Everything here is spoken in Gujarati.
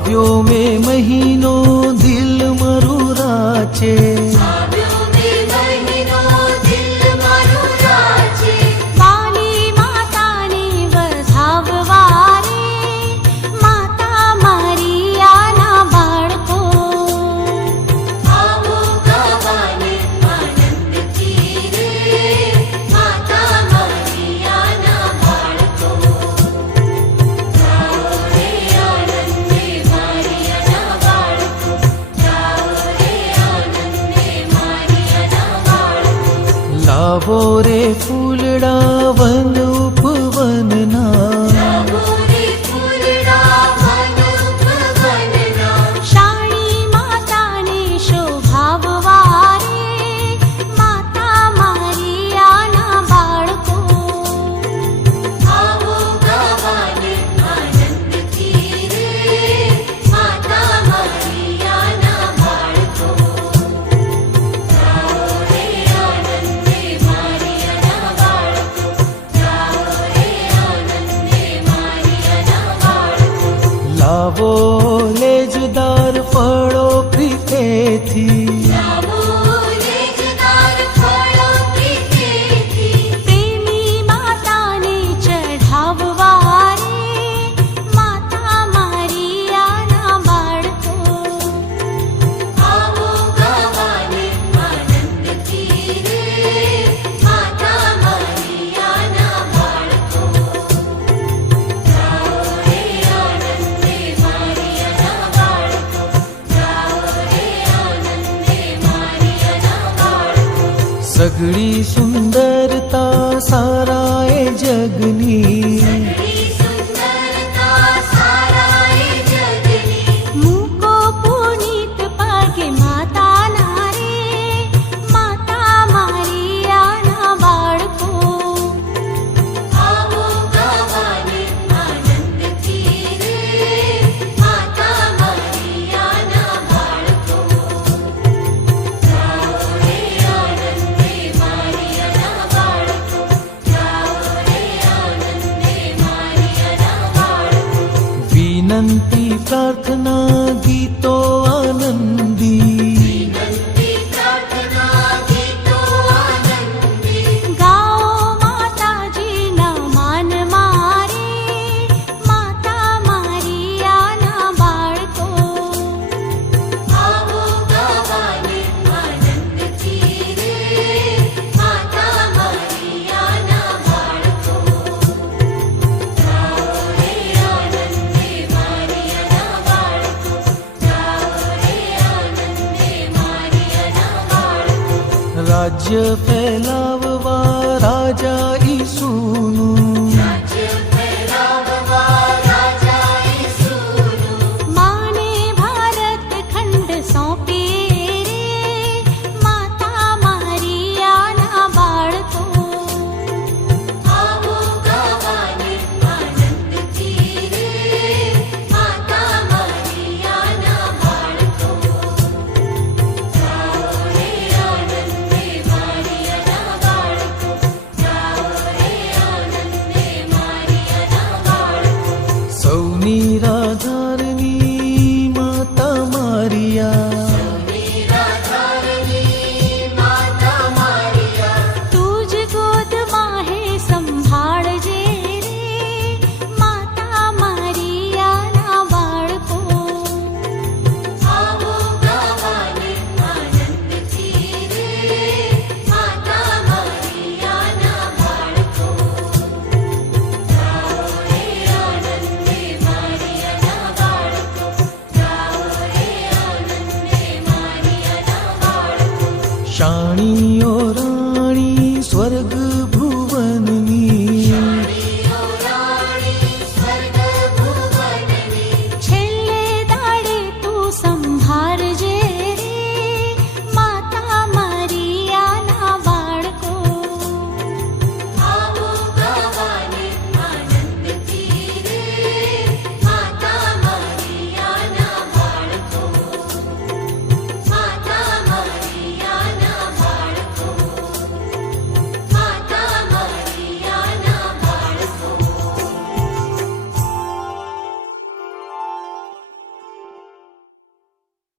આવ્યો મે મહિનો દિલ મારું રાચે, આવ્યો મે મહિનો દિલ મારું રાચે, વાલી માતાને વધાવવા રે, માતા મારી આના બાળકો. આવો ગાવાને આનંદથી રે, માતા મારી આના બાળકો. જાઓ રે આનંદે મારી આના બાળકો, જાઓ રે આનંદે મારી આના બાળકો. લાવો રે ફૂલડા વન ઉપવનના, લાવો રે ફૂલડા વન ઉપવનના, શાણી માતાને શોભાવવા રે, માતા મારી આના બાળકો. આવો ગાવાને આનંદથી રે, માતા મારી આના બાળકો. જાઓ રે આનંદે મારી આના બાળકો, જાઓ રે આનંદે મારી આના બાળકો. લાવો લેજદાર ફળો પ્રીતેથી, લાવો લેજદાર ફળો પ્રીતેથી, પ્રેમી માતાને ચઢાવવા રે, માતા મારી આના બાળકો. આવો ગાવાને આનંદથી રે, માતા મારી આના બાળકો. જાઓ રે આનંદે મારી આના બાળકો, જાઓ રે આનંદે મારી આના બાળકો. સઘળી સુંદરતા સારા એ જગની, સઘળી સુંદરતા સારા એ જગની, મૂકો પુનીત પગે માતાના રે, માતા મારી આના બાળકો. આવો ગાવાને આનંદથી રે, માતા મારી આના બાળકો. જાઓ રે આનંદે મારી આના બાળકો, જાઓ રે આનંદે મારી આના બાળકો. વિનંતી પ્રાર્થના ગીતો આનંદી, વિનંતી પ્રાર્થના ગીતો આનંદી, ગાઓ માતાજીના માન મારે, માતા મારી આના બાળકો. આવો ગાવાને આનંદથી રે, માતા મારી આના બાળકો. જાઓ રે આનંદે મારી આના બાળકો, જાઓ રે આનંદે મારી આના બાળકો. રાજ્ય ફેલાવવા રાજા ઈસુનું, રાજ્ય ફેલાવવા રાજા ઈસુનું, માને ભારત ખંડ સોંપીએ રે, માતા મારી આના બાળકો. આવો ગાવાને આનંદથી રે, માતા મારી આના બાળકો. જાઓ રે આનંદે મારી આના બાળકો, જાઓ રે આનંદે મારી આના બાળકો. સૌની રાધારની માતા મારિયા, નિરાધારની માતા મારિયા, તુજ ગોદમાં હે સંભાળજે રે, માતા મારી આના બાળકો. આવો ગાવાને આનંદથી રે, માતા મારી આના બાળકો. જાઓ રે આનંદે મારી આના બાળકો, જાઓ રે આનંદે મારી આના બાળકો. શાણીઓ